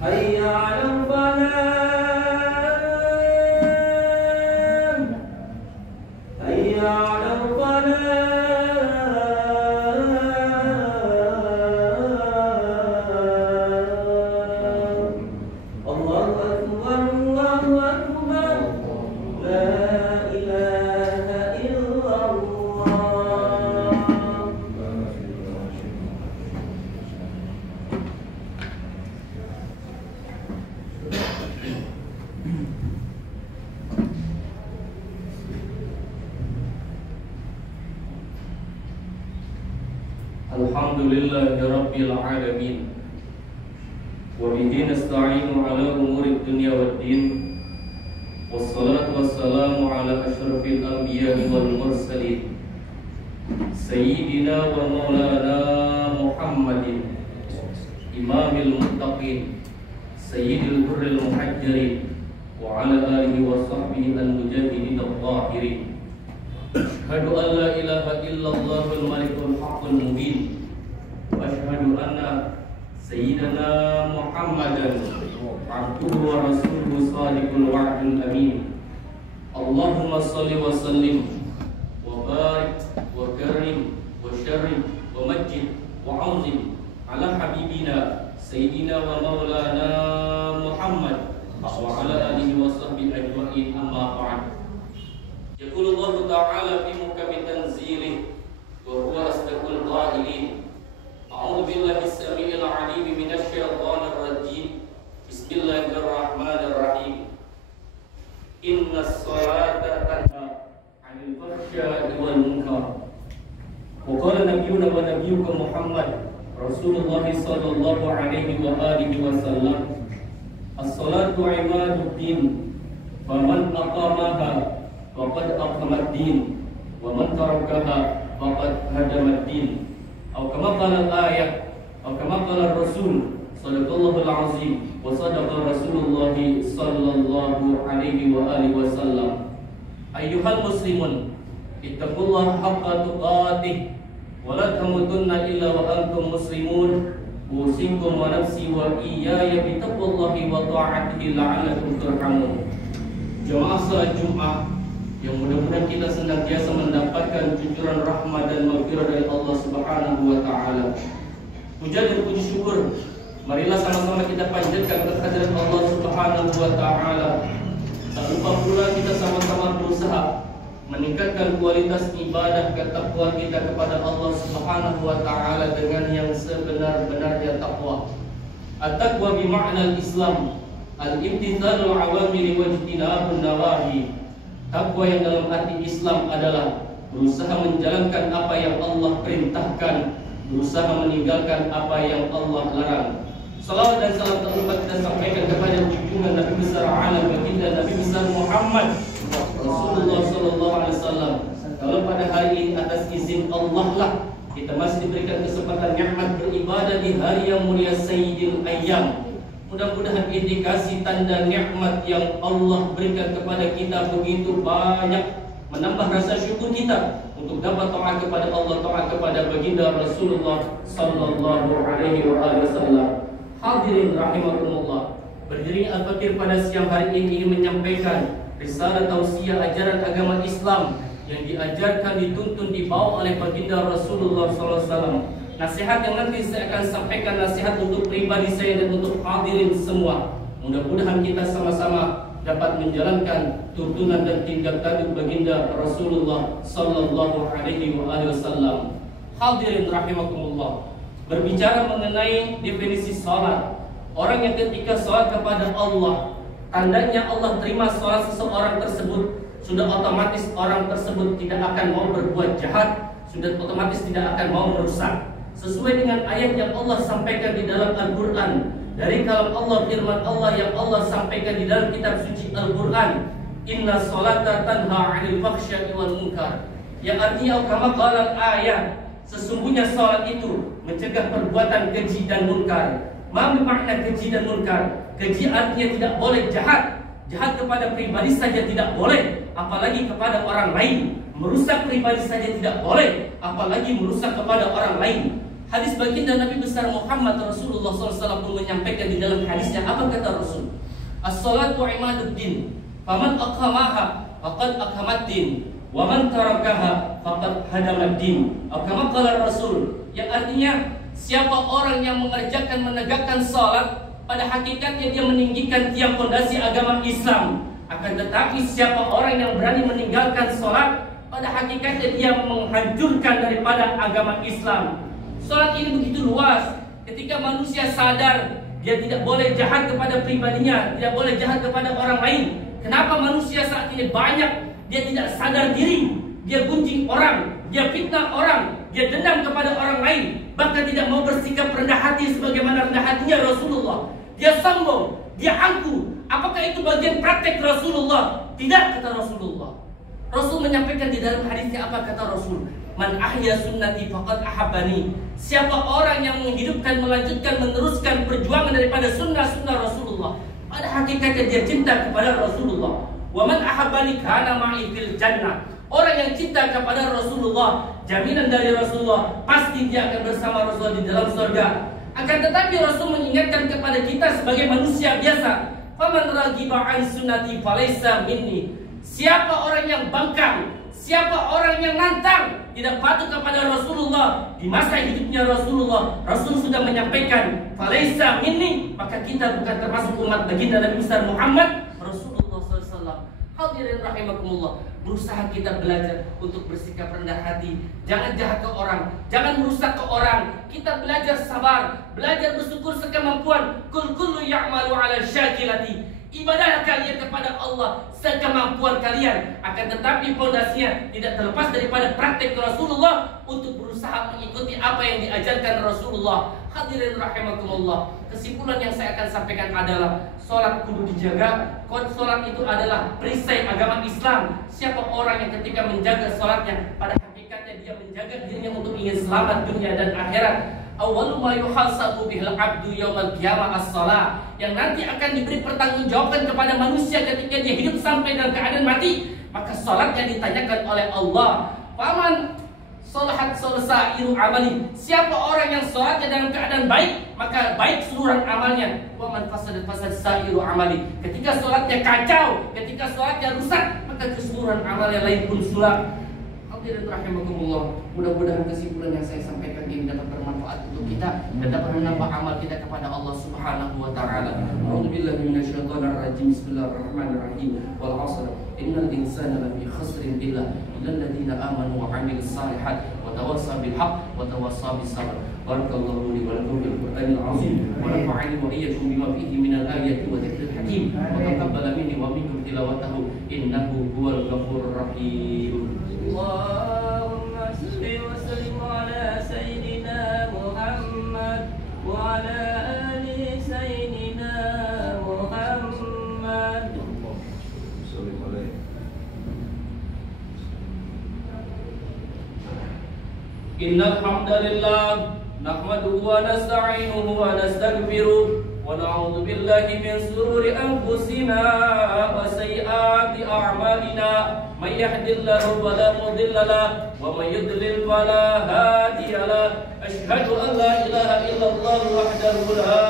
حي على الفلاح حي على الفلاح الله أكبر الله أكبر لا إله إلا الله. Alhamdulillahi Rabbil Alamin, wa bihi nasta'inu ala umuri dunya waddin, wassalatu wassalamu ala ashrafil anbiya'i wal mursalin, sayyidina wa maulana Muhammadin, imamil muttaqin, sayyidil hurril muhajjirin, wa ala alihi wa sahbihi al-mujahidin al-zahirin. Asyhadu an la ilaha illallahul malikul haqqul mubin, wa asyhadu anna sayyidana Muhammadan abduhu wa rasuluhu shadiqul wa'dil amin. Allahumma shalli wa sallim wa barik wa karim wa sharif wa majid wa azim ala habibina sayyidina wa maulana Muhammad wa ala alihi wa sahbihi ajma'in, amma ba'd. Yaqulu Allah Ta'ala fi muhkami tanzilih wa huwa asdaqul qailin. A'udzu billahi as-sami'il 'alim minasy syaithanir rajim. Bismillahirrahmanirrahim. Innas salata tanha 'anil fahsya'i wal munkar. Wa qala nabiyyuna wa nabiyyuka Muhammad Rasulullah sallallahu alaihi wa alihi wasallam, as-salatu imaduddin, faman aqamaha faqad aqamad din, wa man tarakaha faqad hadamad din. Atau kama qala al-ayah, atau kama qala ar-rasul sallallahu al-azim, wa sadaqa Rasulullah sallallahu alaihi wa alihi wasallam. Ayyuhal muslimun, ittaqullaha haqqa tuqatih, wa la tamutunna illa wa antum muslimun. Usikum wa nafsi wa iyaya bi taqwallahi wa ta'atihi la'allakum turhamun. Jemaah salat Jumat yang mudah-mudahan kita senantiasa mendapatkan cucuran rahmat dan maghfirah dari Allah Subhanahu wa taala. Puja dan puji syukur marilah sama-sama kita panjatkan kehadirat Allah Subhanahu wa taala. Tak lupa pula kita sama-sama berusaha meningkatkan kualitas ibadah ketakwaan kita kepada Allah Subhanahu wa taala dengan yang sebenar-benarnya takwa. At-taqwa bi ma'na al-Islam, al-imtithalul awamir wa ijtinabun nawahi. Takwa yang dalam arti Islam adalah berusaha menjalankan apa yang Allah perintahkan, berusaha meninggalkan apa yang Allah larang. Salawat dan salam tak lupa kita sampaikan kepada junjungan Nabi besar alam baginda Nabi besar Muhammad Rasulullah sallallahu alaihi wasallam. Kalau pada hari ini atas izin Allah lah kita masih diberikan kesempatan nikmat beribadah di hari yang mulia Sayyidil Ayyam. Mudah-mudahan indikasi tanda nikmat yang Allah berikan kepada kita begitu banyak, menambah rasa syukur kita untuk dapat taat kepada Allah, taat kepada baginda Rasulullah sallallahu alaihi wasallam. Hadirin rahimakumullah, berdiri Al-Fakir pada siang hari ini ingin menyampaikan risalah tausiah ajaran agama Islam yang diajarkan, dituntun, dibawa oleh baginda Rasulullah sallallahu alaihi wasallam. Nasihat yang nanti saya akan sampaikan nasihat untuk pribadi saya dan untuk hadirin semua. Mudah-mudahan kita sama-sama dapat menjalankan tuntunan dan tindak tanduk baginda Rasulullah sallallahu alaihi wasallam. Hadirin rahimakumullah, berbicara mengenai definisi salat. Orang yang ketika salat kepada Allah, tandanya Allah terima salat seseorang tersebut, sudah otomatis orang tersebut tidak akan mau berbuat jahat, sudah otomatis tidak akan mau merusak. Sesuai dengan ayat yang Allah sampaikan di dalam Al-Quran, dari kalam Allah, firman Allah yang Allah sampaikan di dalam kitab suci Al-Quran, inna sholata tanha 'anil fahsya'i wal munkar, yang artinya kama qala ayat, sesungguhnya salat itu mencegah perbuatan keji dan munkar. Ma makna keji dan munkar? Keji artinya tidak boleh jahat. Jahat kepada pribadi saja tidak boleh, apalagi kepada orang lain. Merusak pribadi saja tidak boleh, apalagi merusak kepada orang lain. Hadis baginda Nabi besar Muhammad Rasulullah Rasulullah SAW pun menyampaikan di dalam hadisnya, apa kata Rasul? As-salatu imaduddin, faman aqamaha faqad aqamaddin, wa man tarakaha faqad hadamaddin. Atau kama qala Rasul, yang artinya siapa orang yang mengerjakan menegakkan salat, pada hakikatnya dia meninggikan tiang fondasi agama Islam. Akan tetapi siapa orang yang berani meninggalkan salat, pada hakikatnya dia menghancurkan daripada agama Islam. Salat ini begitu luas. Ketika manusia sadar dia tidak boleh jahat kepada pribadinya, tidak boleh jahat kepada orang lain. Kenapa manusia saat ini banyak dia tidak sadar diri, dia gunjing orang, dia fitnah orang, dia dendam kepada orang lain, bahkan tidak mau bersikap rendah hati sebagaimana rendah hatinya Rasulullah. Dia sombong, dia angkuh. Apakah itu bagian praktek Rasulullah? Tidak, kata Rasulullah. Rasul menyampaikan di dalam hadisnya, apa kata Rasul? Man ahya sunnati faqad ahabbani. Siapa orang yang menghidupkan, melanjutkan, meneruskan perjuangan daripada sunnah-sunnah Rasulullah, pada hakikatnya dia cinta kepada Rasulullah. Wa man ahabbani kana ma'i fil jannah. Orang yang cinta kepada Rasulullah, jaminan dari Rasulullah, pasti dia akan bersama Rasulullah di dalam surga. Akan tetapi Rasul mengingatkan kepada kita sebagai manusia biasa, faman raghiba an sunnati falaysa minni. Siapa orang yang bangkang, siapa orang yang nantang, tidak patuh kepada Rasulullah di masa hidupnya Rasulullah, Rasul sudah menyampaikan falaysa minni, maka kita bukan termasuk umat baginda Nabi besar Muhammad Rasulullah SAW. Hadirin rahimakumullah, berusaha kita belajar untuk bersikap rendah hati, jangan jahat ke orang, jangan merusak ke orang. Kita belajar sabar, belajar bersyukur sekemampuan. Kullu ya'malu 'ala syakilati. Ibadah kalian kepada Allah sekemampuan kalian. Akan tetapi fondasinya tidak terlepas daripada praktek Rasulullah untuk berusaha mengikuti apa yang diajarkan Rasulullah. Hadirin rahimakumullah, kesimpulan yang saya akan sampaikan adalah sholat kudu dijaga. Sholat itu adalah perisai agama Islam. Siapa orang yang ketika menjaga sholatnya, pada hakikatnya dia menjaga dirinya untuk ingin selamat dunia dan akhirat. Awwalu ma yuhasabu bihil abdu yaumal qiyamah as-shalah, yang nanti akan diberi pertanggungjawaban kepada manusia ketika dia hidup sampai dalam keadaan mati, maka salatnya ditanyakan oleh Allah. Faman salahat sa'iru amali. Siapa orang yang salatnya dalam keadaan baik, maka baik seluruh amalnya. Wa man fasadat sa'iru amali. Ketika salatnya kacau, ketika salatnya rusak, maka keseluruhan amalnya lain pun sulap. Hadirin rahimakumullah, mudah-mudahan kesimpulan yang saya sampaikan ini dapat bermanfaat untuk kita dan dapat menambah amal kita kepada Allah Subhanahu wa taala. A'udzubillahi minasyaitonir rajim. Bismillahirrahmanirrahim. Wal 'asr. Innal insana lafi khusrin illa alladziina aamanu wa 'amilus shalihaat wa tawassaw bil haqq wa tawassaw bis sabr. Barakallahu li wa lakum bil Qur'anil 'azim wa nafa'ani wa iyyakum bima fihi minal ayati wa dzikril hakim wa taqabbala minni wa minkum tilawatahu innahu huwal ghafurur rahim. Allahumma salli wa sallim ala sayyidina Muhammad wa ala ali sayyidina Muhammad. Innal hamdalillah nahmaduhu wa nasta'inuhu wa nastaghfiruh wa na'udzu billahi min shururi anfusina wa sayyiati a'malina. Man yahdihillahu fala mudilla lahu wa man yudlil fala hadiya lahu. Asyhadu an la ilaha illallah wahdahu la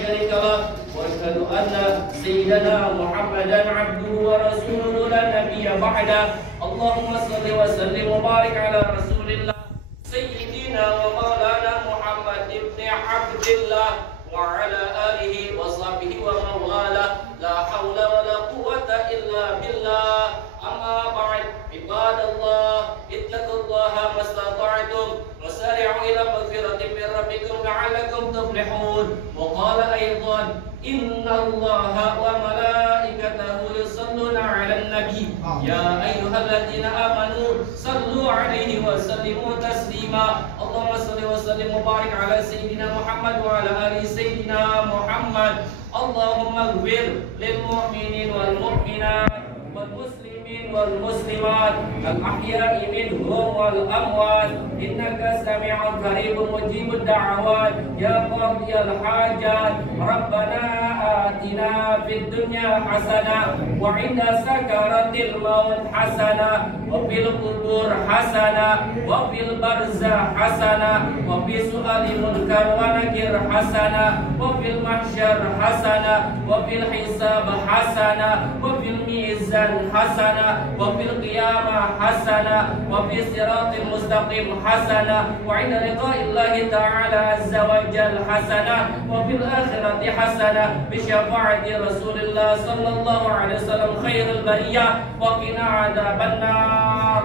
syarika lahu wa asyhadu anna sayyidana Muhammadan 'abduhu wa rasuluhu la nabiyya ba'da. Allahumma shalli wa sallim wa barik ala rasulillah sayyidina wa maulana Muhammad ibn Abdillah wa ala alihi wa sahbihi wa mawala. La hawla wa la quwwata illa billah. Amma ba'd, ibadallah, ittaqullaha mastata'tum wasari'u ila maghfiratin min rabbikum la'allakum tuflihun. Wa qala aydan, innallaha wa malaikatahu yusalluna 'alan nabi ya ayyuhalladzina amanu sallu 'alaihi wa sallimu taslima. Allahumma shalli wa sallim wa barik ala sayyidina Muhammad wa ala ali sayyidina Muhammad. Allahumma ighfir lil mu'minin wal mu'minat wal muslimin wal muslimat al ahya'i minhum wal amwat innaka sami'un qaribun mujibud da'awat ya qadiyal hajat. Rabbana atina fid dunya hasanah وعند سكرة الموت حسنة وفي القبور حسنة وفي البرزخ حسنة وفي سؤال المنكر ونكر حسنة وفي المحشر حسنة وفي الحساب حسنة وفي الميزان حسنة وفي القيامة حسنة وفي صراط المستقيم حسنة وعند لقاء الله تعالى عز وجل حسنة وفي الآخرة حسنة بشفاعة رسول الله صلى الله عليه وسلم خير البرية وقنا عذاب النار.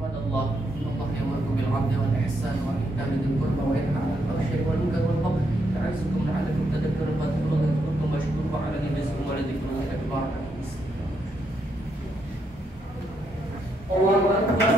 عباد الله إن الله يأمر بالعدل والإحسان وإيتاء ذي القربى وينهى عن الفحشاء والمنكر والبغي يعظكم لعلكم تذكرون فاذكروا الله يذكركم واشكروه على نعمته ولذكر الله أكبر. الله أكبر.